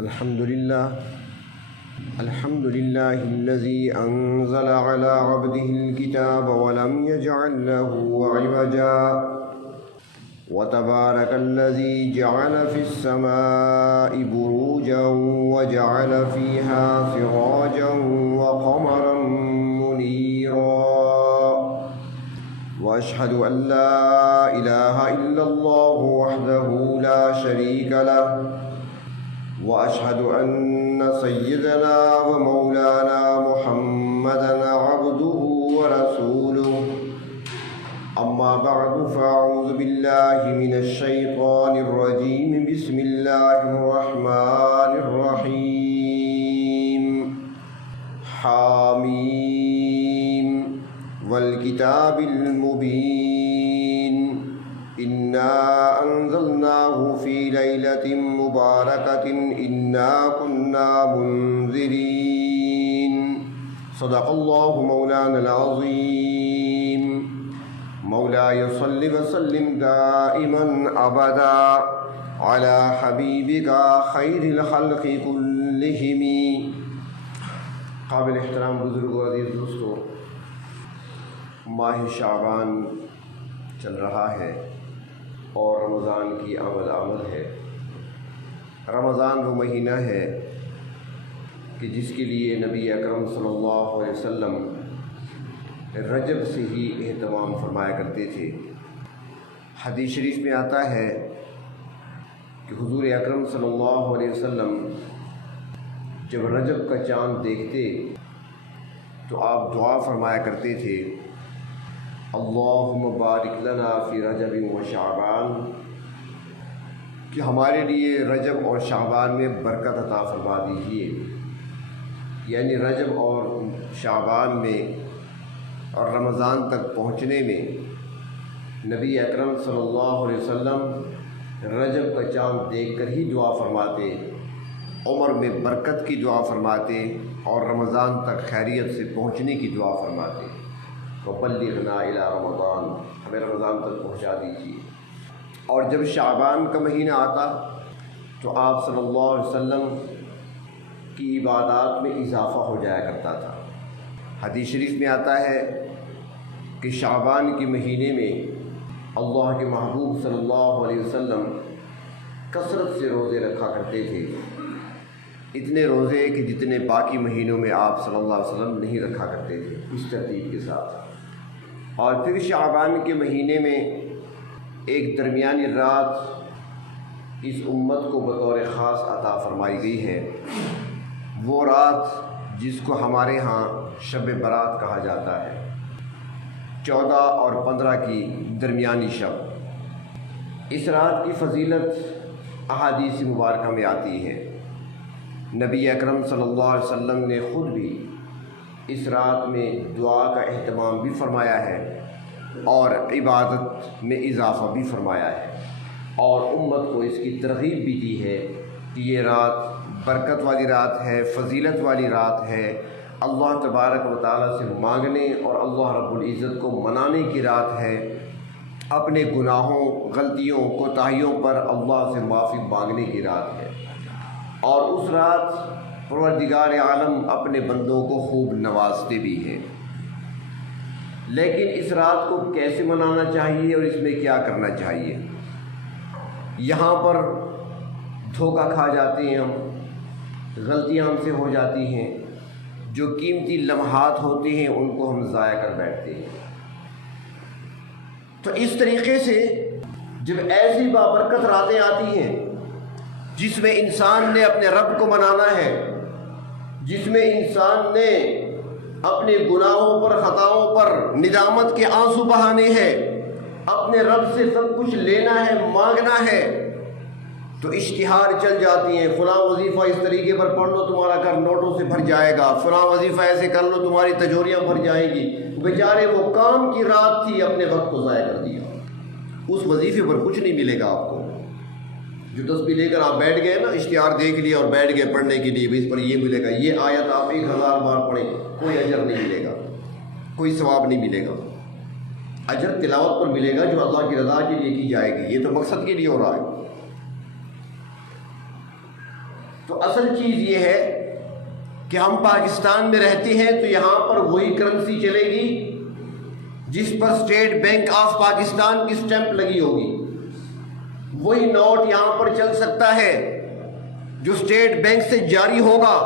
الحمد لله الذي أنزل على عبده الكتاب ولم يجعل له عوجا وتبارك الذي جعل في السماء بروجا وجعل فيها سراجا وقمرا منيرا وأشهد أن لا إله إلا الله وحده لا شريك له وأشهد أن سيدنا ومولانا محمدًا عبده ورسوله أما بعد فأعوذ بالله من الشيطان الرجيم بسم الله الرحمن الرحيم حاميم والكتاب المبين إنا أنزلناه في ليلة مباركة إنا كنا منذرين صدق الله مولانا العظيم مولاي صل وسلم دائما أبدا على حبيبك خير الخلق كلهم. قابل احترام بزرگ و عزیز دوستو، ماہ شعبان چل رہا ہے اور رمضان کی آمد ہے. رمضان وہ مہینہ ہے کہ جس کے لیے نبی اکرم صلی اللہ علیہ وسلم رجب سے ہی اہتمام فرمایا کرتے تھے. حدیث شریف میں آتا ہے کہ حضور اکرم صلی اللہ علیہ وسلم جب رجب کا چاند دیکھتے تو آپ دعا فرمایا کرتے تھے، اللہم بارک لنا فی رجب و شعبان، کہ ہمارے لیے رجب اور شعبان میں برکت عطا فرما دیجیے. یعنی رجب اور شعبان میں اور رمضان تک پہنچنے میں نبی اکرم صلی اللہ علیہ وسلم رجب کا چاند دیکھ کر ہی دعا فرماتے، عمر میں برکت کی دعا فرماتے اور رمضان تک خیریت سے پہنچنے کی دعا فرماتے. وَبَلِّغْنَا إِلَىٰ رمضان، ہمیں رمضان تک پہنچا دیجیے. اور جب شعبان کا مہینہ آتا تو آپ صلی اللہ علیہ وسلم کی عبادات میں اضافہ ہو جایا کرتا تھا. حدیث شریف میں آتا ہے کہ شعبان کے مہینے میں اللہ کے محبوب صلی اللہ علیہ وسلم کثرت سے روزے رکھا کرتے تھے. اتنے روزے کہ جتنے باقی مہینوں میں آپ صلی اللہ علیہ وسلم نہیں رکھا کرتے تھے، اس ترتیب کے ساتھ. اور پھر شعبان کے مہینے میں ایک درمیانی رات اس امت کو بطور خاص عطا فرمائی گئی ہے. وہ رات جس کو ہمارے ہاں شب برات کہا جاتا ہے، 14 اور 15 کی درمیانی شب. اس رات کی فضیلت احادیث مبارکہ میں آتی ہے. نبی اکرم صلی اللہ علیہ وسلم نے خود بھی اس رات میں دعا کا اہتمام بھی فرمایا ہے اور عبادت میں اضافہ بھی فرمایا ہے، اور امت کو اس کی ترغیب بھی دی ہے کہ یہ رات برکت والی رات ہے، فضیلت والی رات ہے، اللہ تبارک و تعالیٰ سے مانگنے اور اللہ رب العزت کو منانے کی رات ہے. اپنے گناہوں، غلطیوں، کوتاہیوں پر اللہ سے معافی مانگنے کی رات ہے. اور اس رات پروردگار عالم اپنے بندوں کو خوب نوازتے بھی ہیں. لیکن اس رات کو کیسے منانا چاہیے اور اس میں کیا کرنا چاہیے؟ یہاں پر دھوکہ کھا جاتے ہیں ہم، غلطیاں ہم سے ہو جاتی ہیں. جو قیمتی لمحات ہوتے ہیں ان کو ہم ضائع کر بیٹھتے ہیں. تو اس طریقے سے جب ایسی بابرکت راتیں آتی ہیں جس میں انسان نے اپنے رب کو منانا ہے، جس میں انسان نے اپنے گناہوں پر، خطاؤں پر ندامت کے آنسو بہانے ہیں، اپنے رب سے سب کچھ لینا ہے، مانگنا ہے، تو اشتہار چل جاتی ہیں. فلاں وظیفہ اس طریقے پر پڑھ لو تمہارا گھر نوٹوں سے بھر جائے گا، فلاں وظیفہ ایسے کر لو تمہاری تجوریاں بھر جائیں گی. بیچارے وہ کام کی رات تھی، اپنے وقت کو ضائع کر دیا. اس وظیفے پر کچھ نہیں ملے گا آپ کو. جو تسبیح لے کر آپ بیٹھ گئے نا، اشتہار دیکھ لیا اور بیٹھ گئے پڑھنے کے لیے، اس پر یہ ملے گا، یہ آیت آپ 1000 بار پڑھیں، کوئی اجر نہیں ملے گا، کوئی ثواب نہیں ملے گا. اجر تلاوت پر ملے گا جو اللہ کی رضا کے لیے کی جائے گی. یہ تو مقصد کے لیے ہو رہا ہے. تو اصل چیز یہ ہے کہ ہم پاکستان میں رہتے ہیں تو یہاں پر وہی کرنسی چلے گی جس پر اسٹیٹ بینک آف پاکستان کی اسٹیمپ لگی ہوگی، وہی نوٹ یہاں پر چل سکتا ہے جو اسٹیٹ بینک سے جاری ہوگا۔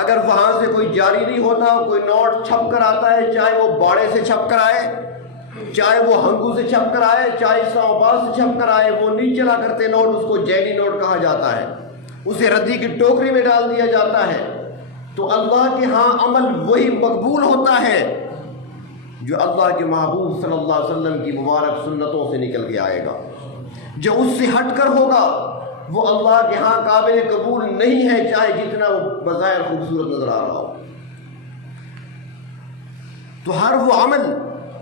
اگر وہاں سے کوئی جاری نہیں ہوتا، کوئی نوٹ چھپ کر آتا ہے، چاہے وہ باڑے سے چھپ کر آئے، چاہے وہ ہنگو سے چھپ کر آئے، چاہے اسلام آباد سے چھپ کر آئے، وہ نہیں چلا کرتے نوٹ، اس کو جعلی نوٹ کہا جاتا ہے، اسے ردی کی ٹوکری میں ڈال دیا جاتا ہے۔ تو اللہ کے ہاں عمل وہی مقبول ہوتا ہے جو اللہ کے محبوب صلی اللہ علیہ وسلم کی مبارک سنتوں سے نکل کے آئے گا۔ جو اس سے ہٹ کر ہوگا وہ اللہ کے ہاں قابل قبول نہیں ہے، چاہے جتنا وہ بظاہر خوبصورت نظر آ رہا ہو۔ تو ہر وہ عمل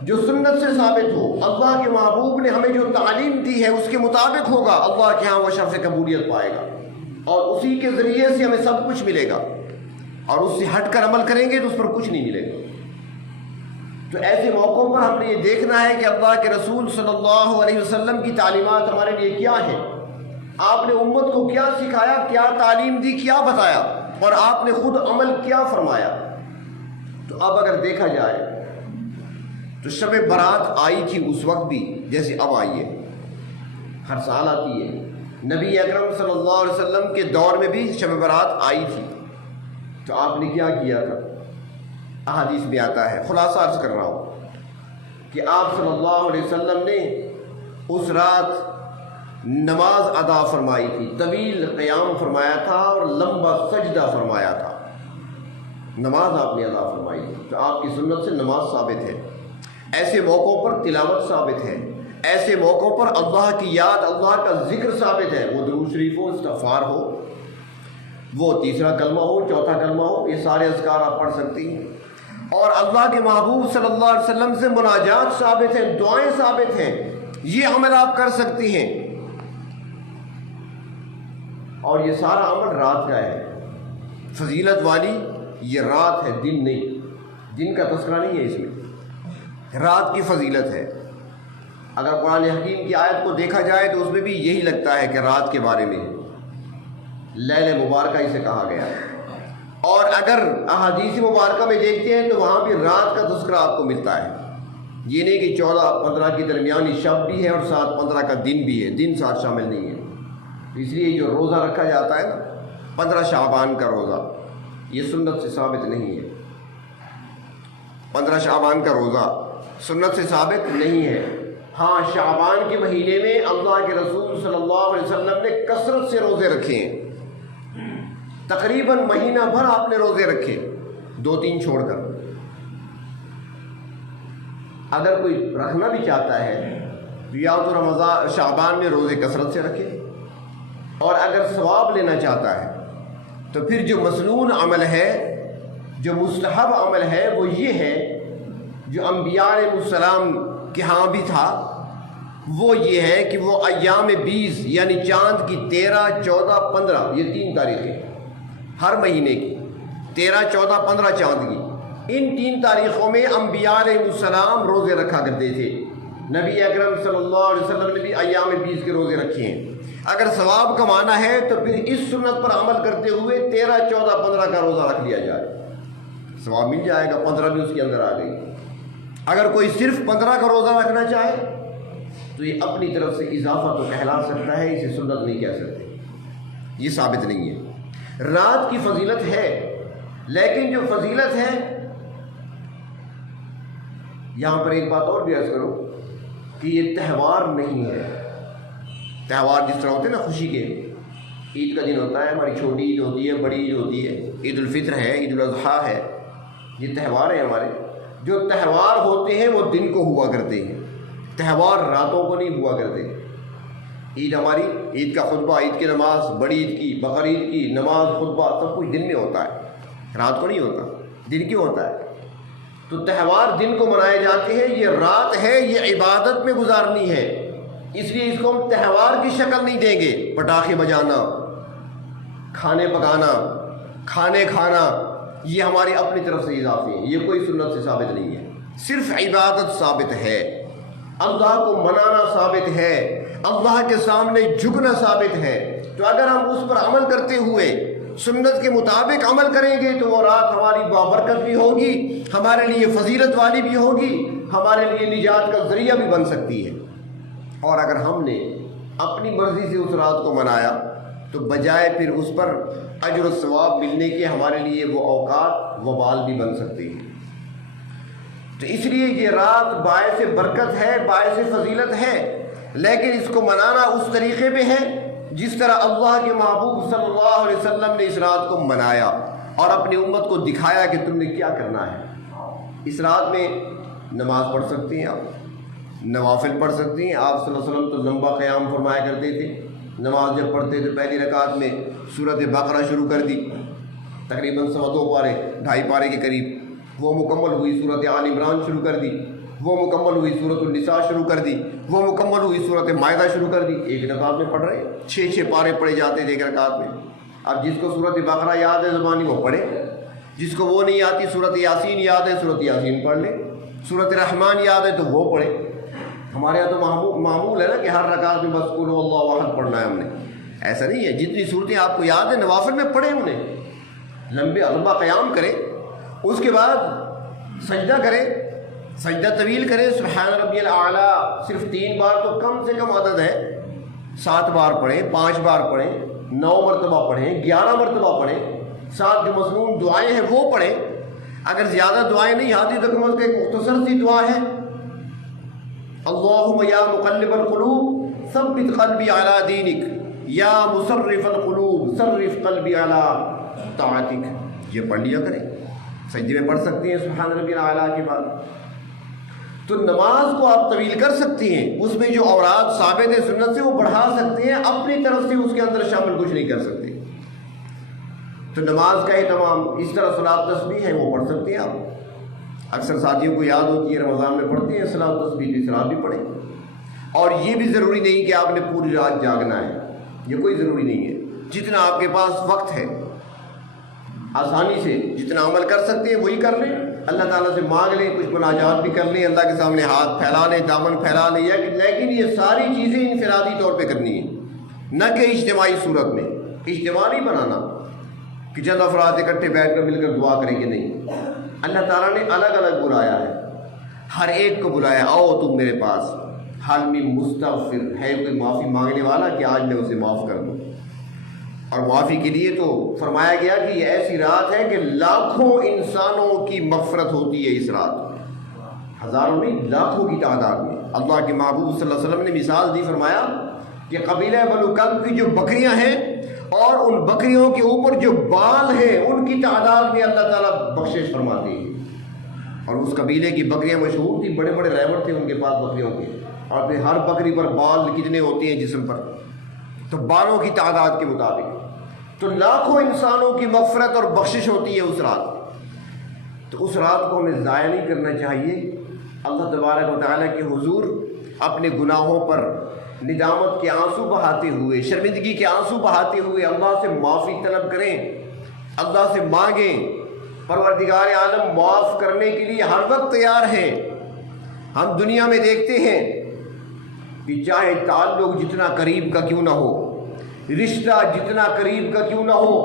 جو سنت سے ثابت ہو، اللہ کے محبوب نے ہمیں جو تعلیم دی ہے اس کے مطابق ہوگا، اللہ کے ہاں وہ شرف قبولیت پائے گا اور اسی کے ذریعے سے ہمیں سب کچھ ملے گا، اور اس سے ہٹ کر عمل کریں گے تو اس پر کچھ نہیں ملے گا۔ تو ایسے موقعوں پر ہم نے یہ دیکھنا ہے کہ اللہ کے رسول صلی اللہ علیہ وسلم کی تعلیمات ہمارے لیے کیا ہے، آپ نے امت کو کیا سکھایا، کیا تعلیم دی، کیا بتایا، اور آپ نے خود عمل کیا فرمایا۔ تو اب اگر دیکھا جائے تو شب برات آئی تھی اس وقت بھی جیسے اب آئی ہے، ہر سال آتی ہے۔ نبی اکرم صلی اللہ علیہ وسلم کے دور میں بھی شب برات آئی تھی، تو آپ نے کیا کیا تھا؟ احادیث میں آتا ہے، خلاصہ عرض کر رہا ہوں کہ آپ صلی اللہ علیہ وسلم نے اس رات نماز ادا فرمائی تھی، طویل قیام فرمایا تھا اور لمبا سجدہ فرمایا تھا، نماز آپ نے ادا فرمائی تھی۔ تو آپ کی سنت سے نماز ثابت ہے، ایسے موقعوں پر تلاوت ثابت ہے، ایسے موقعوں پر اللہ کی یاد، اللہ کا ذکر ثابت ہے، وہ درود شریف ہو، استغفار ہو، وہ تیسرا کلمہ ہو، چوتھا کلمہ ہو، یہ سارے اذکار آپ پڑھ سکتی ہیں۔ اور اللہ کے محبوب صلی اللہ علیہ وسلم سے مناجات ثابت ہیں، دعائیں ثابت ہیں، یہ عمل آپ کر سکتی ہیں۔ اور یہ سارا عمل رات کا ہے، فضیلت والی یہ رات ہے، دن نہیں، دن کا تذکرہ نہیں ہے اس میں، رات کی فضیلت ہے۔ اگر قرآن حکیم کی آیت کو دیکھا جائے تو اس میں بھی یہی لگتا ہے کہ رات کے بارے میں لیل مبارکہ اسے کہا گیا ہے، اور اگر احادیث مبارکہ میں دیکھتے ہیں تو وہاں بھی رات کا تذکرہ آپ کو ملتا ہے۔ یہ نہیں کہ 14-15 کی درمیانی شب بھی ہے اور 7-15 کا دن بھی ہے، دن ساتھ شامل نہیں ہے۔ اس لیے جو روزہ رکھا جاتا ہے نا 15 شعبان کا روزہ، یہ سنت سے ثابت نہیں ہے، 15 شعبان کا روزہ سنت سے ثابت نہیں ہے۔ ہاں شعبان کے مہینے میں اللہ کے رسول صلی اللہ علیہ وسلم نے کثرت سے روزے رکھے ہیں، تقریباً مہینہ بھر آپ نے روزے رکھے، 2-3 چھوڑ کر۔ اگر کوئی رکھنا بھی چاہتا ہے تو یا تو رمضان شعبان میں روزے کثرت سے رکھے، اور اگر ثواب لینا چاہتا ہے تو پھر جو مسنون عمل ہے، جو مستحب عمل ہے، وہ یہ ہے جو انبیاء علیہ السلام کے ہاں بھی تھا، وہ یہ ہے کہ وہ ایام 20 یعنی چاند کی 13، 14، 15 یہ 3 تاریخیں ہر مہینے کی، 13، 14، 15 چاند کی، ان 3 تاریخوں میں انبیاء علیہ السلام روزے رکھا کرتے تھے۔ نبی اکرم صلی اللہ علیہ وسلم نے بھی ایام 20 کے روزے رکھے ہیں۔ اگر ثواب کمانا ہے تو پھر اس سنت پر عمل کرتے ہوئے 13، 14، 15 کا روزہ رکھ لیا جائے، ثواب مل جائے گا، 15 بھی اس کے اندر آ گئی۔ اگر کوئی صرف 15 کا روزہ رکھنا چاہے تو یہ اپنی طرف سے اضافہ تو کہلا سکتا ہے، اسے سنت نہیں کہہ سکتے، یہ ثابت نہیں ہے۔ رات کی فضیلت ہے، لیکن جو فضیلت ہے، یہاں پر ایک بات اور بھی عرض کرو کہ یہ تہوار نہیں ہے۔ تہوار جس طرح ہوتے ہیں نا، خوشی کے، عید کا دن ہوتا ہے، ہماری چھوٹی عید ہوتی ہے، بڑی عید ہوتی ہے، عید الفطر ہے، عید الاضحیٰ ہے، یہ تہوار ہیں ہمارے۔ جو تہوار ہوتے ہیں وہ دن کو ہوا کرتے ہیں، تہوار راتوں کو نہیں ہوا کرتے۔ عید ہماری، عید کا خطبہ، عید کی نماز، بڑی عید کی، بقرعید کی نماز، خطبہ سب کچھ دن میں ہوتا ہے، رات کو نہیں ہوتا۔ دن کیوں ہوتا ہے؟ تو تہوار دن کو منائے جاتے ہیں، یہ رات ہے، یہ عبادت میں گزارنی ہے، اس لیے اس کو ہم تہوار کی شکل نہیں دیں گے۔ پٹاخے بجانا، کھانے پکانا، کھانے کھانا، یہ ہماری اپنی طرف سے اضافے ہیں، یہ کوئی سنت سے ثابت نہیں ہے، صرف عبادت ثابت ہے، اللہ کو منانا ثابت ہے، اللہ کے سامنے جھکنا ثابت ہے۔ تو اگر ہم اس پر عمل کرتے ہوئے سنت کے مطابق عمل کریں گے تو وہ رات ہماری بابرکت بھی ہوگی، ہمارے لیے فضیلت والی بھی ہوگی، ہمارے لیے نجات کا ذریعہ بھی بن سکتی ہے۔ اور اگر ہم نے اپنی مرضی سے اس رات کو منایا تو بجائے پھر اس پر اجر و ثواب ملنے کے ہمارے لیے وہ اوقات وبال بھی بن سکتے ہیں۔ تو اس لیے یہ رات باعث برکت ہے، باعث فضیلت ہے، لیکن اس کو منانا اس طریقے پہ ہے جس طرح اللہ کے محبوب صلی اللہ علیہ وسلم نے اس رات کو منایا اور اپنی امت کو دکھایا کہ تم نے کیا کرنا ہے۔ اس رات میں نماز پڑھ سکتے ہیں، آپ نوافل پڑھ سکتے ہیں۔ آپ صلی اللہ علیہ وسلم تو لمبا قیام فرمایا کرتے تھے، نماز جب پڑھتے تو پہلی رکعت میں سورۃ بقرہ شروع کر دی، تقریباً 2 پارے 2.5 پارے کے قریب، وہ مکمل ہوئی سورۃ آل عمران شروع کر دی، وہ مکمل ہوئی سورۃ النساء شروع کر دی، وہ مکمل ہوئی سورۃ مائدہ شروع کر دی۔ ایک رکعت میں پڑھ رہے ہیں، 6 پارے پڑھے جاتے تھے ایک رکعت میں۔ اب جس کو سورۃ بقرہ یاد ہے زبانی وہ پڑھے، جس کو وہ نہیں آتی، سورۃ یاسین یاد ہے سورۃ یاسین پڑھ لے، سورۃ رحمان یاد ہے تو وہ پڑھے۔ ہمارے یہاں تو معمول ہے نا کہ ہر رکعت میں بس قل هو اللہ احد پڑھنا ہے ہم نے، ایسا نہیں ہے۔ جتنی صورتیں آپ کو یاد ہیں نوافل میں پڑھیں، انہیں لمبا قیام کریں، اس کے بعد سجدہ کریں، سجدہ طویل کریں، سبحان ربی الاعلیٰ صرف 3 بار تو کم سے کم عدد ہے، 7 بار پڑھیں، 5 بار پڑھیں، 9 مرتبہ پڑھیں، 11 مرتبہ پڑھیں، 7 جو مصنون دعائیں ہیں وہ پڑھیں۔ اگر زیادہ دعائیں نہیں آتی تو کم از کم ایک مختصر سی دعا ہے، اللہم یا مقلب القلوب ثبت قلبی علی دینک یا مصرف القلوب صرف قلبی علی طاعتک، یہ پڑھ لیا کریں۔ سجدے میں پڑھ سکتے ہیں سبحان ربی الاعلیٰ کے بعد۔ تو نماز کو آپ طویل کر سکتے ہیں، اس میں جو اوراد ثابت ہے سنت سے وہ بڑھا سکتے ہیں، اپنی طرف سے اس کے اندر شامل کچھ نہیں کر سکتے۔ تو نماز کا اہتمام اس طرح صلاۃ تسبیح ہے وہ پڑھ سکتے ہیں آپ۔ اکثر ساتھیوں کو یاد ہوتی ہے رمضان میں پڑھتے ہیں صلاۃ تسبیح، اس رات بھی پڑھیں۔ اور یہ بھی ضروری نہیں کہ آپ نے پوری رات جاگنا ہے، یہ کوئی ضروری نہیں ہے۔ جتنا آپ کے پاس وقت ہے آسانی سے جتنا عمل کر سکتے ہیں وہی کر لیں، اللہ تعالیٰ سے مانگ لیں، کچھ مناجات بھی کر لیں، اللہ کے سامنے ہاتھ پھیلا لیں، دامن پھیلا لیں، لیکن یہ ساری چیزیں انفرادی طور پہ کرنی ہیں، نہ کہ اجتماعی صورت میں۔ اجتماع نہیں بنانا کہ چند افراد اکٹھے بیٹھ کر مل کر دعا کریں گے، نہیں۔ اللہ تعالیٰ نے الگ الگ بلایا ہے، ہر ایک کو بلایا، آؤ تم میرے پاس، حال میں مستغفر ہے کوئی معافی مانگنے والا کہ آج میں اسے معاف کر دوں۔ اور معافی کے لیے تو فرمایا گیا کہ یہ ایسی رات ہے کہ لاکھوں انسانوں کی مغفرت ہوتی ہے اس رات میں، ہزاروں نہیں لاکھوں کی تعداد میں۔ اللہ کے محبوب صلی اللہ علیہ وسلم نے مثال دی، فرمایا کہ قبیلہ بنو کلب کی جو بکریاں ہیں اور ان بکریوں کے اوپر جو بال ہیں ان کی تعداد میں اللہ تعالیٰ بخشش فرماتے ہیں۔ اور اس قبیلے کی بکریاں مشہور تھیں، بڑے بڑے ریوڑ تھے ان کے پاس بکریوں کے، اور پھر ہر بکری پر بال کتنے ہوتے ہیں جسم پر، تو بالوں کی تعداد کے مطابق تو لاکھوں انسانوں کی مغفرت اور بخشش ہوتی ہے اس رات۔ تو اس رات کو ہمیں ضائع نہیں کرنا چاہیے، اللہ تبارک و تعالیٰ کے حضور اپنے گناہوں پر ندامت کے آنسو بہاتے ہوئے، شرمندگی کے آنسو بہاتے ہوئے اللہ سے معافی طلب کریں، اللہ سے مانگیں۔ پروردگار عالم معاف کرنے کے لیے ہر وقت تیار ہیں۔ ہم دنیا میں دیکھتے ہیں کہ چاہے تعلق جتنا قریب کا کیوں نہ ہو، رشتہ جتنا قریب کا کیوں نہ ہو،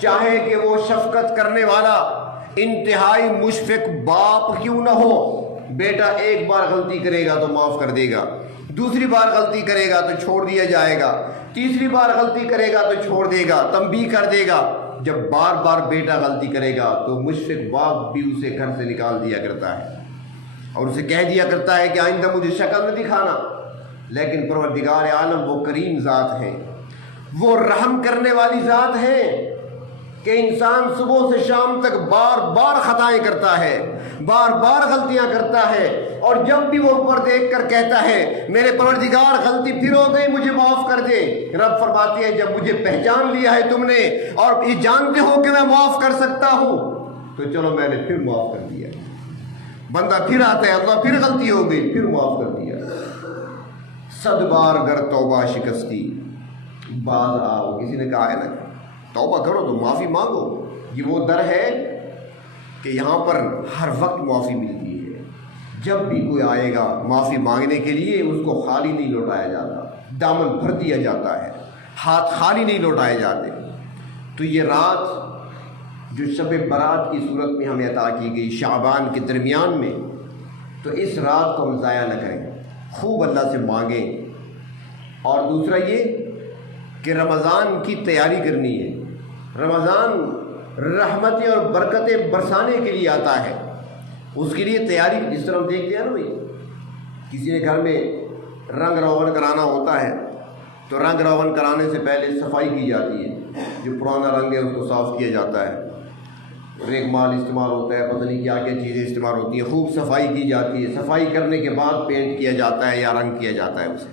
چاہے کہ وہ شفقت کرنے والا انتہائی مشفق باپ کیوں نہ ہو، بیٹا ایک بار غلطی کرے گا تو معاف کر دے گا، دوسری بار غلطی کرے گا تو چھوڑ دیا جائے گا، تیسری بار غلطی کرے گا تو چھوڑ دے گا، تنبیہ کر دے گا۔ جب بار بار بیٹا غلطی کرے گا تو مشفق باپ بھی اسے گھر سے نکال دیا کرتا ہے اور اسے کہہ دیا کرتا ہے کہ آئندہ مجھے شکل نہ دکھانا۔ لیکن پروردگار عالم وہ کریم ذات ہیں، وہ رحم کرنے والی ذات ہے کہ انسان صبح سے شام تک بار بار خطائیں کرتا ہے، بار بار غلطیاں کرتا ہے، اور جب بھی وہ اوپر دیکھ کر کہتا ہے میرے پروردگار غلطی پھر ہو گئی مجھے معاف کر دے، رب فرماتے ہیں جب مجھے پہچان لیا ہے تم نے اور یہ جانتے ہو کہ میں معاف کر سکتا ہوں تو چلو میں نے پھر معاف کر دیا۔ بندہ پھر آتا ہے، اللہ پھر غلطی ہو گئی پھر معاف کر دیا۔ 100 بار گر توبہ شکستی باز آؤ، کسی نے کہا ہے نا توبہ کرو تو معافی مانگو، یہ وہ در ہے کہ یہاں پر ہر وقت معافی ملتی ہے۔ جب بھی کوئی آئے گا معافی مانگنے کے لیے اس کو خالی نہیں لوٹایا جاتا، دامن بھر دیا جاتا ہے۔ ہاتھ خالی نہیں لوٹائے جاتے۔ تو یہ رات جو شب برات کی صورت میں ہمیں عطا کی گئی شعبان کے درمیان میں، تو اس رات کو ہم ضائع نہ کریں، خوب اللہ سے مانگیں۔ اور دوسرا یہ کہ رمضان کی تیاری کرنی ہے۔ رمضان رحمتیں اور برکتیں برسانے کے لیے آتا ہے، اس کے لیے تیاری جس طرح ہم دیکھتے ہیں نا بھائی، کسی نے گھر میں رنگ روغن کرانا ہوتا ہے تو رنگ روغن کرانے سے پہلے صفائی کی جاتی ہے، جو پرانا رنگ ہے اس کو صاف کیا جاتا ہے، ریگ مال استعمال ہوتا ہے، پتہ نہیں کیا کیا چیزیں استعمال ہوتی ہیں، خوب صفائی کی جاتی ہے، صفائی کرنے کے بعد پینٹ کیا جاتا ہے یا رنگ کیا جاتا ہے اسے۔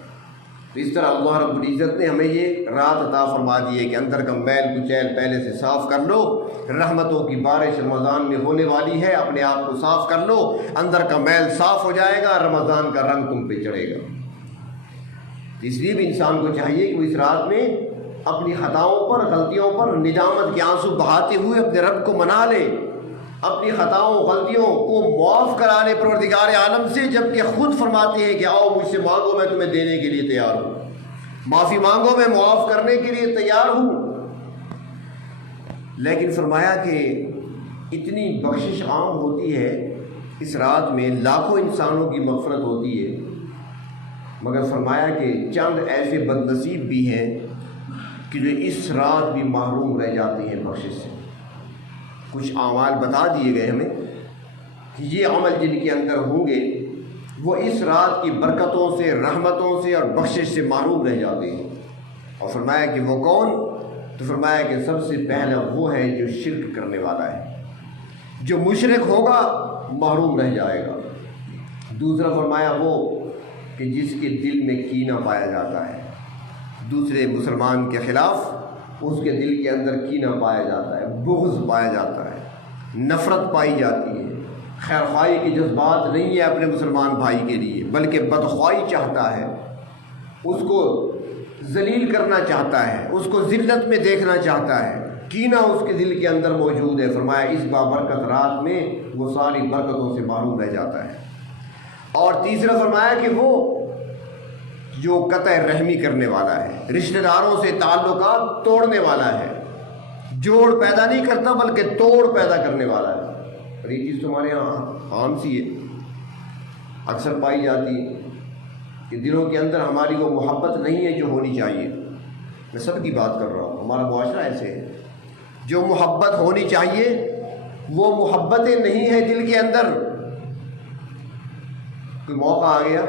تو اس طرح اللہ رب العزت نے ہمیں یہ رات عطا فرما دی ہے کہ اندر کا میل کچیل پہلے سے صاف کر لو، رحمتوں کی بارش رمضان میں ہونے والی ہے، اپنے آپ کو صاف کر لو، اندر کا میل صاف ہو جائے گا، رمضان کا رنگ تم پہ چڑھے گا۔ اس لیے بھی انسان کو چاہیے کہ وہ اس رات میں اپنی خطاؤں پر، غلطیوں پر ندامت کے آنسو بہاتے ہوئے اپنے رب کو منا لے، اپنی خطاؤں غلطیوں کو معاف کرا لے پروردگار عالم سے، جبکہ خود فرماتے ہیں کہ آؤ مجھ سے مانگو میں تمہیں دینے کے لیے تیار ہوں، معافی مانگو میں معاف کرنے کے لیے تیار ہوں۔ لیکن فرمایا کہ اتنی بخشش عام ہوتی ہے اس رات میں، لاکھوں انسانوں کی مغفرت ہوتی ہے، مگر فرمایا کہ چند ایسے بد نصیب بھی ہیں کہ جو اس رات بھی محروم رہ جاتے ہیں بخشش سے۔ کچھ اعمال بتا دیے گئے ہمیں کہ یہ عمل جن کے اندر ہوں گے وہ اس رات کی برکتوں سے، رحمتوں سے اور بخشش سے محروم رہ جاتے ہیں۔ اور فرمایا کہ وہ کون؟ تو فرمایا کہ سب سے پہلا وہ ہے جو شرک کرنے والا ہے، جو مشرک ہوگا محروم رہ جائے گا۔ دوسرا فرمایا وہ کہ جس کے دل میں کینہ پایا جاتا ہے، دوسرے مسلمان کے خلاف اس کے دل کے اندر کینہ پایا جاتا ہے، بغض پایا جاتا ہے، نفرت پائی جاتی ہے، خیر خواہی کے جذبات نہیں ہے اپنے مسلمان بھائی کے لیے، بلکہ بدخواہی چاہتا ہے، اس کو ذلیل کرنا چاہتا ہے، اس کو ذلت میں دیکھنا چاہتا ہے، کینہ اس کے دل کے اندر موجود ہے۔ فرمایا اس بابرکت رات میں وہ ساری برکتوں سے محروم رہ جاتا ہے۔ اور تیسرا فرمایا کہ وہ جو قطع رحمی کرنے والا ہے، رشتہ داروں سے تعلقات توڑنے والا ہے، جوڑ پیدا نہیں کرتا بلکہ توڑ پیدا کرنے والا ہے۔ اور یہ چیز تمہارے یہاں عام سی ہے، اکثر پائی جاتی ہے کہ دلوں کے اندر ہماری وہ محبت نہیں ہے جو ہونی چاہیے۔ میں سب کی بات کر رہا ہوں، ہمارا معاشرہ ایسے ہے، جو محبت ہونی چاہیے وہ محبتیں نہیں ہیں دل کے اندر۔ کوئی موقع آ گیا،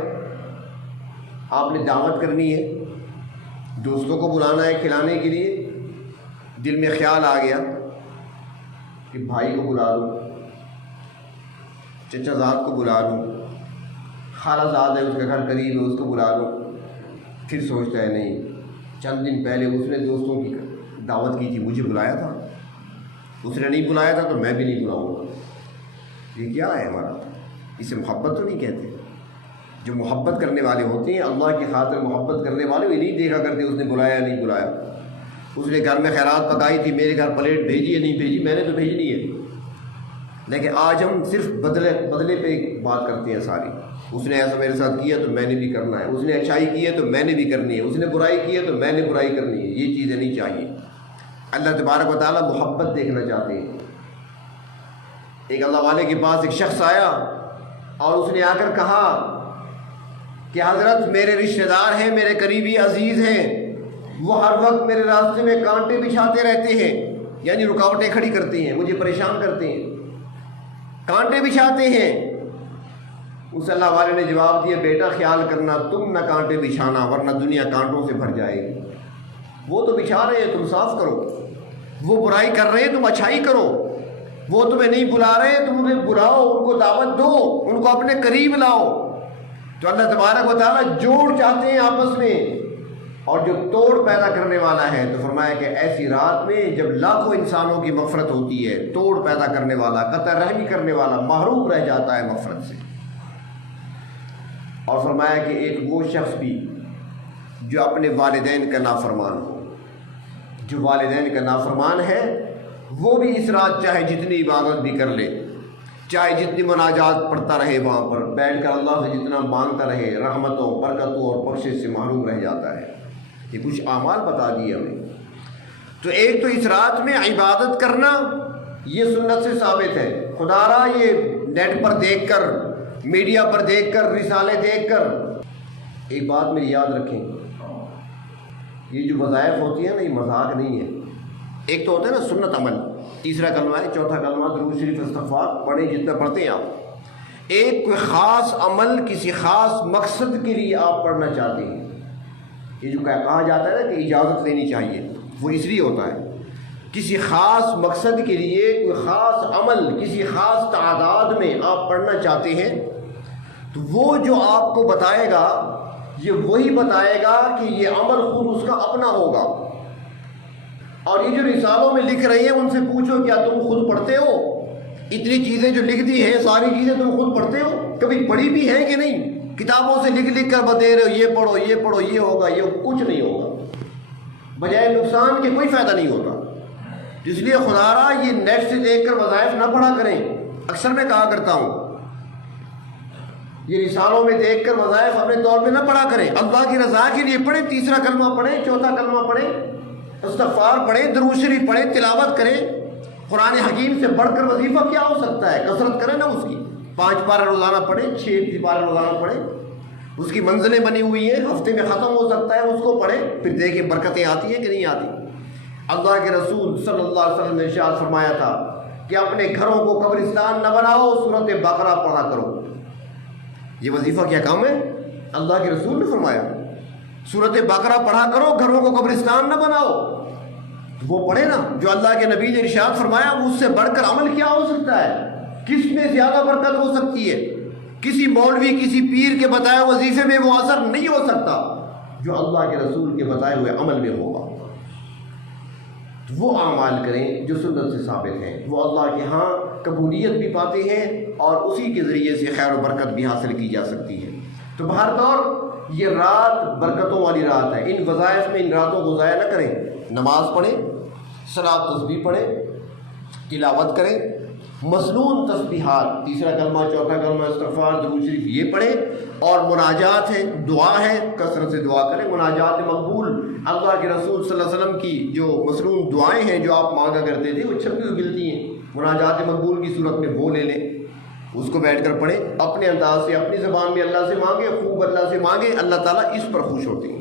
آپ نے دعوت کرنی ہے، دوستوں کو بلانا ہے کھلانے کے لیے، دل میں خیال آ گیا کہ بھائی کو بلا لوں، چچا زاد کو بلا لوں، خالہ زاد ہے اس کا گھر قریب ہے اس کو بلا لوں، پھر سوچتا ہے نہیں، چند دن پہلے اس نے دوستوں کی دعوت کی تھی، مجھے بلایا تھا، اس نے نہیں بلایا تھا تو میں بھی نہیں بلاؤں گا۔ یہ کیا ہے ہمارا؟ اسے محبت تو نہیں کہتے۔ جو محبت کرنے والے ہوتے ہیں، اللہ کی خاطر محبت کرنے والے، وہ نہیں دیکھا کرتے اس نے بلایا نہیں بلایا، اس نے گھر میں خیرات پکائی تھی، میرے گھر پلیٹ بھیجی ہے نہیں بھیجی، میں نے تو بھیجنی ہے۔ لیکن آج ہم صرف بدلے پہ بات کرتے ہیں ساری، اس نے ایسا میرے ساتھ کیا تو میں نے بھی کرنا ہے، اس نے اچھائی کی ہے تو میں نے بھی کرنی ہے، اس نے برائی کی ہے تو میں نے برائی کرنی ہے۔ یہ چیزیں نہیں چاہیے۔ اللہ تبارک و تعالیٰ محبت دیکھنا چاہتے ہیں۔ ایک اللہ والے کے پاس ایک شخص آیا اور اس نے آ کر کہا کہ حضرت میرے رشتہ دار ہیں، میرے قریبی عزیز ہیں، وہ ہر وقت میرے راستے میں کانٹے بچھاتے رہتے ہیں، یعنی رکاوٹیں کھڑی کرتے ہیں، مجھے پریشان کرتے ہیں، کانٹے بچھاتے ہیں۔ اس اللہ والے نے جواب دیا، بیٹا خیال کرنا تم نہ کانٹے بچھانا ورنہ دنیا کانٹوں سے بھر جائے گی۔ وہ تو بچھا رہے ہیں، تم صاف کرو، وہ برائی کر رہے ہیں، تم اچھائی کرو، وہ تمہیں نہیں بلا رہے ہیں، تم انہیں بلاؤ، ان کو دعوت دو، ان کو اپنے قریب لاؤ۔ تو اللہ تبارک و تعالیٰ جوڑ چاہتے ہیں آپس میں، اور جو توڑ پیدا کرنے والا ہے، تو فرمایا کہ ایسی رات میں جب لاکھوں انسانوں کی مغفرت ہوتی ہے، توڑ پیدا کرنے والا، قطع رحمی کرنے والا محروم رہ جاتا ہے مغفرت سے۔ اور فرمایا کہ ایک وہ شخص بھی جو اپنے والدین کا نافرمان ہو، جو والدین کا نافرمان ہے، وہ بھی اس رات چاہے جتنی عبادت بھی کر لے، چاہے جتنی مناجات پڑھتا رہے، وہاں پر بیٹھ کر اللہ سے جتنا مانگتا رہے، رحمتوں، برکتوں اور بخشش سے محروم رہ جاتا ہے۔ یہ کچھ اعمال بتا دیے ہمیں۔ تو ایک تو اس رات میں عبادت کرنا، یہ سنت سے ثابت ہے۔ خدا را یہ نیٹ پر دیکھ کر، میڈیا پر دیکھ کر، رسالے دیکھ کر، ایک بات میری یاد رکھیں، یہ جو وظائف ہوتی ہیں نا، یہ مذاق نہیں ہے۔ ایک تو ہوتا ہے نا سنت عمل، تیسرا کلمہ ہے، چوتھا کلمہ درود شریف استغفار پڑھیں جتنا پڑھتے ہیں آپ۔ ایک کوئی خاص عمل کسی خاص مقصد کے لیے آپ پڑھنا چاہتے ہیں، یہ جو کہا جاتا ہے نا کہ اجازت لینی چاہیے، وہ اس لیے ہوتا ہے کسی خاص مقصد کے لیے کوئی خاص عمل کسی خاص تعداد میں آپ پڑھنا چاہتے ہیں، تو وہ جو آپ کو بتائے گا یہ وہی بتائے گا کہ یہ عمل خود اس کا اپنا ہوگا۔ اور یہ جو رسالوں میں لکھ رہے ہیں ان سے پوچھو کیا تم خود پڑھتے ہو؟ اتنی چیزیں جو لکھ دی ہیں ساری چیزیں تم خود پڑھتے ہو؟ کبھی پڑھی بھی ہیں کہ نہیں؟ کتابوں سے لکھ لکھ کر بتا رہے ہو یہ پڑھو یہ پڑھو، یہ ہوگا، یہ کچھ نہیں ہوگا، بجائے نقصان کے کوئی فائدہ نہیں ہوتا۔ اس لیے خدا را یہ نیٹ سے دیکھ کر وظائف نہ پڑھا کریں۔ اکثر میں کہا کرتا ہوں یہ رسالوں میں دیکھ کر وظائف اپنے طور پہ نہ پڑھا کریں، اللہ کی رضا کے لیے پڑھیں، تیسرا کلمہ پڑھیں، چوتھا کلمہ پڑھیں، استغفار پڑھیں، درود شریف پڑھیں، تلاوت کریں۔ قرآن حکیم سے بڑھ کر وظیفہ کیا ہو سکتا ہے؟ کثرت کریں نا اس کی، 5 پارے روزانہ پڑھیں، 6 پارے روزانہ پڑھیں، اس کی منزلیں بنی ہوئی ہیں، ہفتے میں ختم ہو سکتا ہے، اس کو پڑھیں، پھر دیکھیں برکتیں آتی ہیں کہ نہیں آتی۔ اللہ کے رسول صلی اللہ علیہ وسلم نے ارشاد فرمایا تھا کہ اپنے گھروں کو قبرستان نہ بناؤ، سورۃ بقرہ پڑھا کرو۔ یہ وظیفہ کیا کام ہے؟ اللہ کے رسول نے فرمایا سورۃ بقرہ پڑھا کرو، گھروں کو قبرستان نہ بناؤ۔ وہ پڑھے نا جو اللہ کے نبی نے ارشاد فرمایا، اس سے بڑھ کر عمل کیا ہو سکتا ہے؟ کس میں زیادہ برکت ہو سکتی ہے؟ کسی مولوی کسی پیر کے بتائے وظیفے میں وہ اثر نہیں ہو سکتا جو اللہ کے رسول کے بتائے ہوئے عمل میں ہوگا۔ وہ اعمال کریں جو سنت سے ثابت ہیں، وہ اللہ کے ہاں قبولیت بھی پاتے ہیں اور اسی کے ذریعے سے خیر و برکت بھی حاصل کی جا سکتی ہے۔ تو بہر طور یہ رات برکتوں والی رات ہے، ان وظائف میں ان راتوں کو ضائع نہ کریں۔ نماز پڑھیں، صلاۃ تسبیح پڑھیں، تلاوت کریں، مسنون تسبیحات، تیسرا کلمہ، چوتھا کلمہ، استغفار، درود شریف یہ پڑھیں، اور مناجات ہے، دعا ہے، کثرت سے دعا کریں۔ مناجات مقبول، اللہ کے رسول صلی اللہ علیہ وسلم کی جو مسنون دعائیں ہیں جو آپ مانگا کرتے تھے وہ چھپی ہوئی ملتی ہیں، مناجات مقبول کی صورت میں وہ لے لیں، اس کو بیٹھ کر پڑھیں، اپنے انداز سے اپنی زبان میں اللہ سے مانگے، خوب اللہ سے مانگے، اللہ تعالیٰ اس پر خوش ہوتے ہیں۔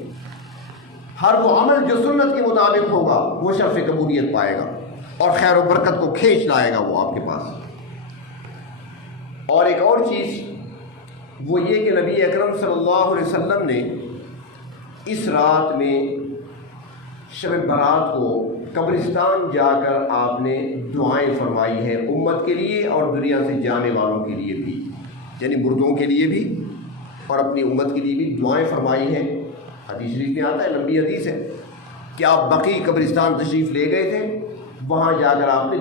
ہر وہ عمل جو سنت کے مطابق ہوگا وہ شرف قبولیت پائے گا اور خیر و برکت کو کھینچ لائے گا وہ آپ کے پاس۔ اور ایک اور چیز وہ یہ کہ نبی اکرم صلی اللہ علیہ وسلم نے اس رات میں شب برات کو قبرستان جا کر آپ نے دعائیں فرمائی ہیں امت کے لیے اور دنیا سے جانے والوں کے لیے بھی، یعنی مردوں کے لیے بھی اور اپنی امت کے لیے بھی دعائیں فرمائی ہیں۔ حدیث شریف میں آتا ہے، لمبی حدیث ہے کہ آپ بقیع قبرستان تشریف لے گئے تھے، وہاں جا کر آپ نے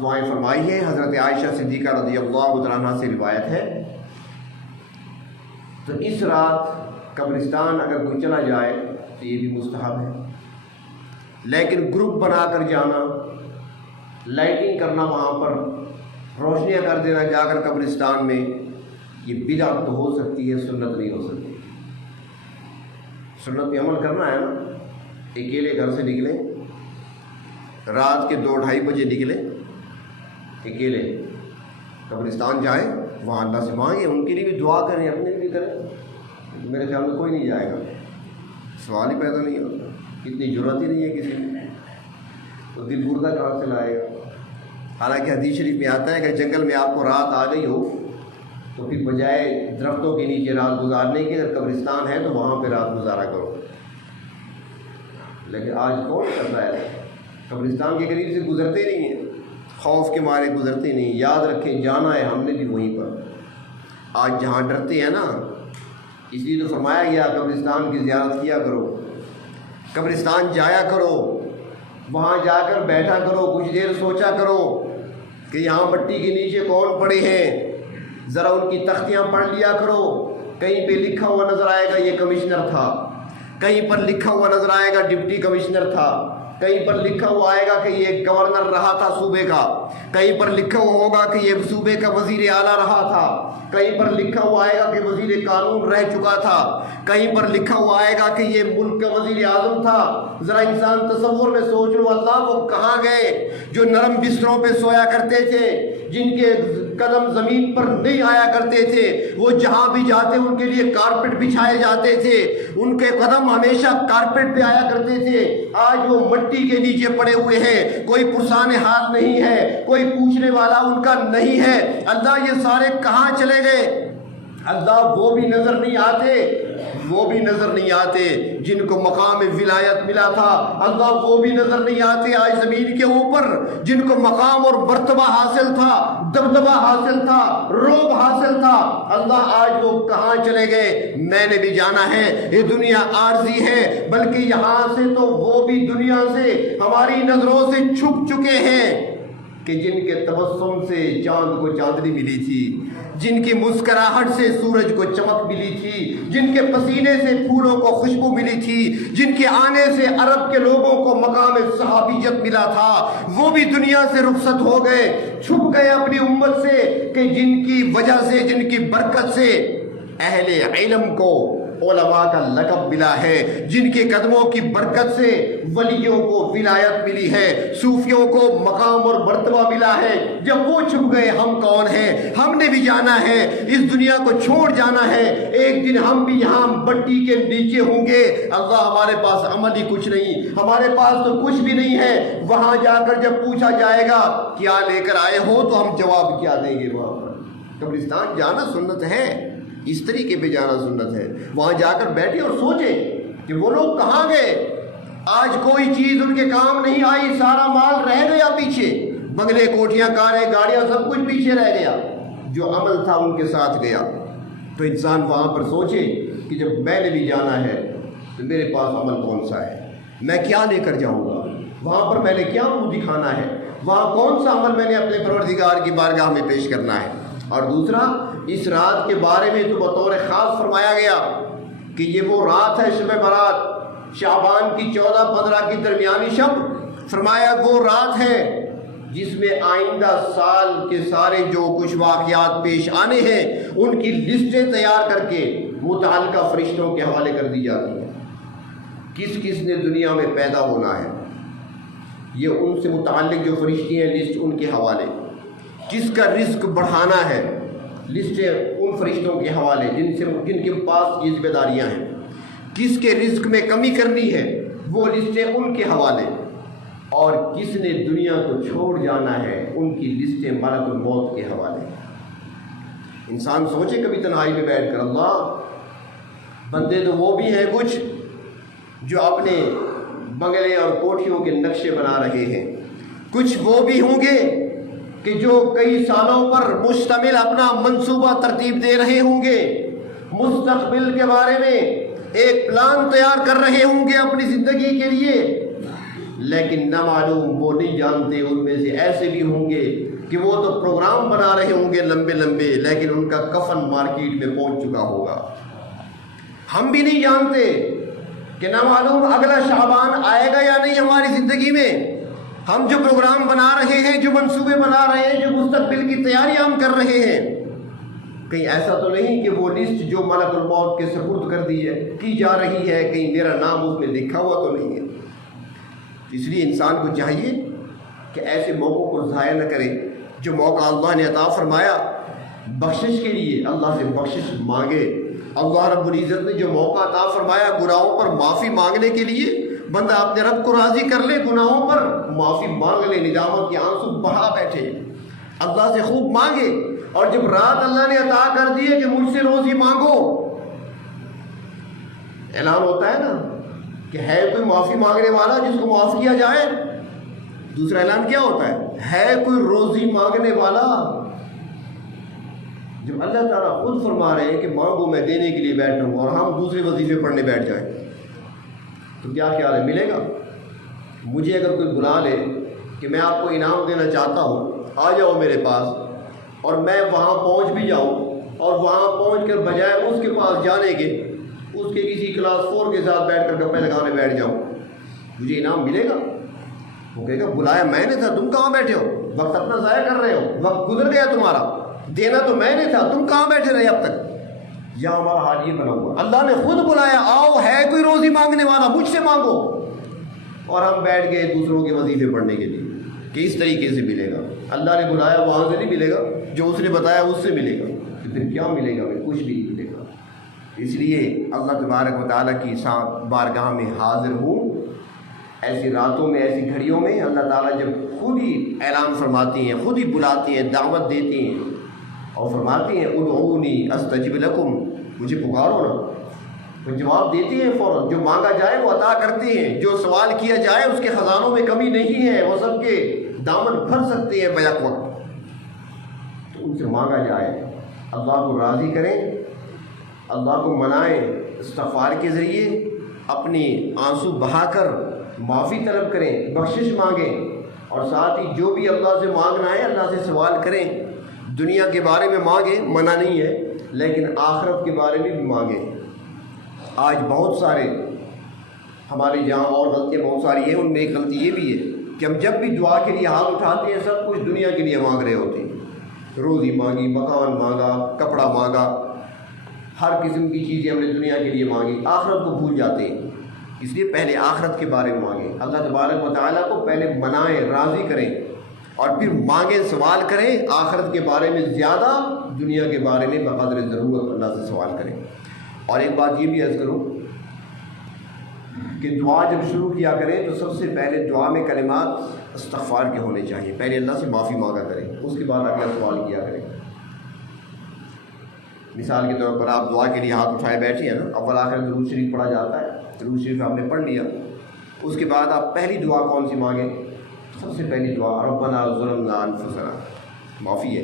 دعائیں فرمائی ہیں۔ حضرت عائشہ صدیقہ رضی اللہ تعالیٰ عنہ سے روایت ہے۔ تو اس رات قبرستان اگر کوئی چلا جائے تو یہ بھی مستحب ہے، لیکن گروپ بنا کر جانا، لائٹنگ کرنا، وہاں پر روشنیاں کر دینا جا کر قبرستان میں، یہ بدعت تو ہو سکتی ہے، سنت نہیں ہو سکتی۔ سنت پہ عمل کرنا ہے نا، اکیلے گھر سے نکلیں، رات کے 2-2:30 بجے نکلیں، اکیلے قبرستان جائیں، وہاں اللہ سے مانگیں، ان کے لیے بھی دعا کریں، اپنے لیے بھی کریں۔ میرے خیال میں کوئی نہیں جائے گا، سوال ہی پیدا نہیں ہوتا، اتنی ضرورت ہی نہیں ہے کسی کی، تو دل مردہ کہاں سے لائے گا؟ حالانکہ حدیث شریف میں آتا ہے کہ جنگل میں آپ کو رات آ گئی ہو تو پھر بجائے درختوں کے نیچے رات گزارنے کی اگر قبرستان ہے تو وہاں پہ رات گزارا کرو۔ لیکن آج کون کرتا ہے؟ قبرستان کے قریب سے گزرتے نہیں ہیں، خوف کے مارے گزرتے نہیں۔ یاد رکھیں جانا ہے ہم نے بھی وہیں پر۔ آج جہاں ڈرتے ہیں نا، اس لیے تو فرمایا گیا قبرستان کی زیارت کیا کرو، قبرستان جایا کرو، وہاں جا کر بیٹھا کرو، کچھ دیر سوچا کرو کہ یہاں مٹی کے نیچے کون پڑے ہیں، ذرا ان کی تختیاں پڑھ لیا کرو۔ کہیں پہ لکھا ہوا نظر آئے گا یہ کمشنر تھا، کہیں پر لکھا ہوا نظر آئے گا ڈپٹی کمشنر تھا، کہیں پر لکھا ہوا آئے گا کہ یہ گورنر رہا تھا صوبے کا، کہیں پر لکھا ہوا ہوگا کہ یہ صوبے کا وزیر اعلیٰ رہا تھا، کہیں پر لکھا ہوا آئے گا کہ وزیر قانون رہ چکا تھا، کہیں پر لکھا ہوا آئے گا کہ یہ ملک کا وزیر اعظم تھا۔ ذرا انسان تصور میں سوچ لو، اللہ وہ کہاں گئے جو نرم بستروں پہ سویا کرتے تھے، جن کے قدم زمین پر نہیں آیا کرتے تھے، وہ جہاں بھی جاتے ان کے لیے کارپٹ بچھائے جاتے تھے، ان کے قدم ہمیشہ کارپٹ پہ آیا کرتے تھے۔ آج وہ مٹی کے نیچے پڑے ہوئے ہیں، کوئی پرسان حال نہیں ہے، کوئی پوچھنے والا ان کا نہیں ہے۔ اللہ یہ سارے کہاں چلے گئے؟ اللہ وہ بھی نظر نہیں آتے، وہ بھی نظر نہیں آتے جن کو مقام ولایت ملا تھا، اللہ وہ بھی نظر نہیں آتے آج زمین کے اوپر جن کو مقام اور مرتبہ حاصل تھا، دبدبہ حاصل تھا، روب حاصل تھا، اللہ آج وہ کہاں چلے گئے؟ میں نے بھی جانا ہے، یہ دنیا عارضی ہے، بلکہ یہاں سے تو وہ بھی دنیا سے ہماری نظروں سے چھپ چکے ہیں کہ جن کے تبسم سے چاند کو چاندنی ملی تھی، جن کی مسکراہٹ سے سورج کو چمک ملی تھی، جن کے پسینے سے پھولوں کو خوشبو ملی تھی، جن کے آنے سے عرب کے لوگوں کو مقام صحابیت ملا تھا، وہ بھی دنیا سے رخصت ہو گئے، چھپ گئے اپنی امت سے، کہ جن کی وجہ سے، جن کی برکت سے اہل علم کو علماء کا لقب ملا ہے، جن کے قدموں کی برکت سے ولیوں کو ولایت ملی ہے، صوفیوں کو مقام اور مرتبہ ملا ہے۔ جب وہ چھپ گئے، ہم کون ہیں؟ ہم نے بھی جانا ہے، اس دنیا کو چھوڑ جانا ہے، ایک دن ہم بھی یہاں مٹی کے نیچے ہوں گے۔ اللہ ہمارے پاس عمل ہی کچھ نہیں، ہمارے پاس تو کچھ بھی نہیں ہے۔ وہاں جا کر جب پوچھا جائے گا کیا لے کر آئے ہو، تو ہم جواب کیا دیں گے؟ وہاں پر قبرستان جانا سنت ہے، اس طریقے پہ جانا سنت ہے۔ وہاں جا کر بیٹھے اور سوچیں کہ وہ لوگ کہاں گئے؟ آج کوئی چیز ان کے کام نہیں آئی، سارا مال رہ گیا پیچھے، بنگلے، کوٹھیاں، کاریں، گاڑیاں، سب کچھ پیچھے رہ گیا، جو عمل تھا ان کے ساتھ گیا۔ تو انسان وہاں پر سوچے کہ جب میں نے بھی جانا ہے تو میرے پاس عمل کون سا ہے، میں کیا لے کر جاؤں گا، وہاں پر میں نے کیا منہ دکھانا ہے، وہاں کون سا عمل میں نے اپنے پروردگار کی بارگاہ میں پیش کرنا ہے۔ اور دوسرا، اس رات کے بارے میں تو بطور خاص فرمایا گیا کہ یہ وہ رات ہے شب برات، شعبان کی 14-15 کی درمیانی شب، فرمایا وہ رات ہے جس میں آئندہ سال کے سارے جو کچھ واقعات پیش آنے ہیں ان کی لسٹیں تیار کر کے متعلقہ فرشتوں کے حوالے کر دی جاتی ہیں۔ کس کس نے دنیا میں پیدا ہونا ہے، یہ ان سے متعلق جو فرشتے ہیں لسٹ ان کے حوالے، کس کا رزق بڑھانا ہے لسٹیں ان فرشتوں کے حوالے جن کے پاس یہ ذمہ داریاں ہیں، کس کے رزق میں کمی کرنی ہے وہ لسٹیں ان کے حوالے، اور کس نے دنیا کو چھوڑ جانا ہے ان کی لسٹیں ملک الموت کے حوالے۔ انسان سوچے کبھی تنہائی میں بیٹھ کر، اللہ بندے تو وہ بھی ہیں کچھ جو اپنے بنگلے اور کوٹھیوں کے نقشے بنا رہے ہیں، کچھ وہ بھی ہوں گے کہ جو کئی سالوں پر مشتمل اپنا منصوبہ ترتیب دے رہے ہوں گے، مستقبل کے بارے میں ایک پلان تیار کر رہے ہوں گے اپنی زندگی کے لیے، لیکن نہ معلوم، وہ نہیں جانتے ان میں سے ایسے بھی ہوں گے کہ وہ تو پروگرام بنا رہے ہوں گے لمبے لمبے، لیکن ان کا کفن مارکیٹ میں پہنچ چکا ہوگا۔ ہم بھی نہیں جانتے کہ نہ معلوم اگلا شعبان آئے گا یا نہیں ہماری زندگی میں۔ ہم جو پروگرام بنا رہے ہیں، جو منصوبے بنا رہے ہیں، جو مستقبل کی تیاریاں ہم کر رہے ہیں، کہیں ایسا تو نہیں کہ وہ لسٹ جو ملک الموت کے سپرد کر دی ہے کی جا رہی ہے، کہیں میرا نام اس میں لکھا ہوا تو نہیں ہے۔ اس لیے انسان کو چاہیے کہ ایسے موقعوں کو ضائع نہ کرے۔ جو موقع اللہ نے عطا فرمایا بخشش کے لیے، اللہ سے بخشش مانگے۔ اللہ رب العزت نے جو موقع عطا فرمایا گناہوں پر معافی مانگنے کے لیے، بندہ اپنے رب کو راضی کر لے، گناہوں پر معافی مانگ لے، ندامت کے آنسو بہا بیٹھے، اللہ سے خوب مانگے۔ اور جب رات اللہ نے عطا کر دی ہے کہ مجھ سے روزی مانگو، اعلان ہوتا ہے نا کہ ہے کوئی معافی مانگنے والا جس کو معاف کیا جائے، دوسرا اعلان کیا ہوتا ہے کوئی روزی مانگنے والا۔ جب اللہ تعالیٰ خود فرما رہے ہیں کہ مانگو میں دینے کے لیے بیٹھا ہوں، اور ہم دوسرے وظیفے پڑھنے بیٹھ جائیں، تو کیا خیال ہے ملے گا؟ مجھے اگر کوئی بلا لے کہ میں آپ کو انعام دینا چاہتا ہوں، آ جاؤ میرے پاس، اور میں وہاں پہنچ بھی جاؤں، اور وہاں پہنچ کر بجائے اس کے پاس جانے کے اس کے کسی کلاس 4 کے ساتھ بیٹھ کر گپے لگانے بیٹھ جاؤں، مجھے انعام ملے گا؟ وہ کہے گا بلایا میں نے تھا، تم کہاں بیٹھے ہو؟ وقت اپنا ضائع کر رہے ہو، وقت گزر گیا تمہارا، دینا تو میں نے تھا، تم کہاں بیٹھے رہے اب تک؟ یا ہمارا حال یہ بنا ہوا، اللہ نے خود بلایا، آؤ ہے کوئی روزی مانگنے والا مجھ سے مانگو، اور ہم بیٹھ گئے دوسروں کے وظیفے پڑھنے کے لیے کہ اس طریقے سے ملے گا۔ اللہ نے بلایا وہاں سے نہیں ملے گا، جو اس نے بتایا اس سے ملے گا، تو پھر کیا ملے گا؟ ہمیں کچھ بھی نہیں ملے گا۔ اس لیے اللہ تبارک و تعالیٰ کی بارگاہ میں حاضر ہوں، ایسی راتوں میں، ایسی گھڑیوں میں اللہ تعالیٰ جب خود ہی اعلان فرماتی ہیں، خود ہی بلاتی ہیں، دعوت دیتی ہیں اور فرماتی ہیں ادعونی استجب لکم، مجھے پکارو نا، تو جواب دیتی ہیں فوراً، جو مانگا جائے وہ عطا کرتی ہیں، جو سوال کیا جائے اس کے خزانوں میں کمی نہیں ہے، وہ سب کے دامن بھر سکتے ہیں بیک وقت، تو ان سے مانگا جائے، اللہ کو راضی کریں، اللہ کو منائیں، استغفار کے ذریعے اپنی آنسو بہا کر معافی طلب کریں، بخشش مانگیں، اور ساتھ ہی جو بھی اللہ سے مانگنا ہے اللہ سے سوال کریں۔ دنیا کے بارے میں مانگیں، منع نہیں ہے، لیکن آخرت کے بارے میں بھی مانگیں۔ آج بہت سارے ہمارے جہاں اور غلطیاں بہت ساری ہیں، ان میں ایک غلطی یہ بھی ہے کہ ہم جب بھی دعا کے لیے ہاتھ اٹھاتے ہیں سب کچھ دنیا کے لیے مانگ رہے ہوتے ہیں، روزی مانگی، مکان مانگا، کپڑا مانگا، ہر قسم کی چیزیں ہم نے دنیا کے لیے مانگی، آخرت کو بھول جاتے ہیں۔ اس لیے پہلے آخرت کے بارے میں مانگیں، اللہ تبارک و تعالیٰ کو پہلے منائیں، راضی کریں، اور پھر مانگیں، سوال کریں، آخرت کے بارے میں زیادہ، دنیا کے بارے میں بقدر ضرورت اللہ سے سوال کریں۔ اور ایک بات یہ بھی عرض کروں کہ دعا جب شروع کیا کریں تو سب سے پہلے دعا میں کلمات استغفار کے ہونے چاہیے، پہلے اللہ سے معافی مانگا کریں، اس کے بعد اگلا سوال کیا کریں۔ مثال کے طور پر آپ دعا کے لیے ہاتھ اٹھائے بیٹھے ہیں نا، اول آخر درود شریف پڑھا جاتا ہے، درود شریف آپ نے پڑھ لیا، اس کے بعد آپ پہلی دعا کون سی مانگیں؟ سب سے پہلی دعا ربنا ظلمنا انفسنا، معافی ہے،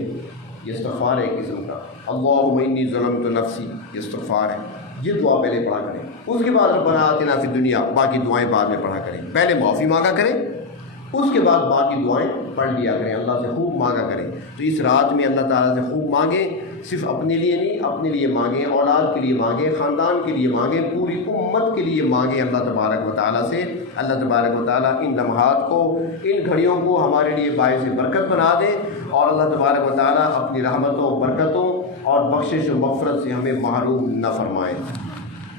یہ استغفار ہے ایک قسم کا، اللہم انی ظلمت نفسی، یہ استغفار ہے، یہ دعا پہلے پڑھا کریں۔ اس کے بعد ربنا آتنا فی الدنیا، باقی دعائیں بعد میں پڑھا کریں، پہلے معافی مانگا کریں، اس کے بعد باقی دعائیں پڑھ لیا کریں، اللہ سے خوب مانگا کریں۔ تو اس رات میں اللہ تعالیٰ سے خوب مانگیں، صرف اپنے لیے نہیں، اپنے لیے مانگیں، اولاد کے لیے مانگیں، خاندان کے لیے مانگیں، پوری امت کے لیے مانگیں اللہ تبارک و تعالیٰ سے۔ اللہ تبارک و تعالیٰ ان لمحات کو، ان گھڑیوں کو ہمارے لیے باعث برکت بنا دے، اور اللہ تبارک و تعالیٰ اپنی رحمتوں، برکتوں اور بخشش و مغفرت سے ہمیں محروم نہ فرمائے۔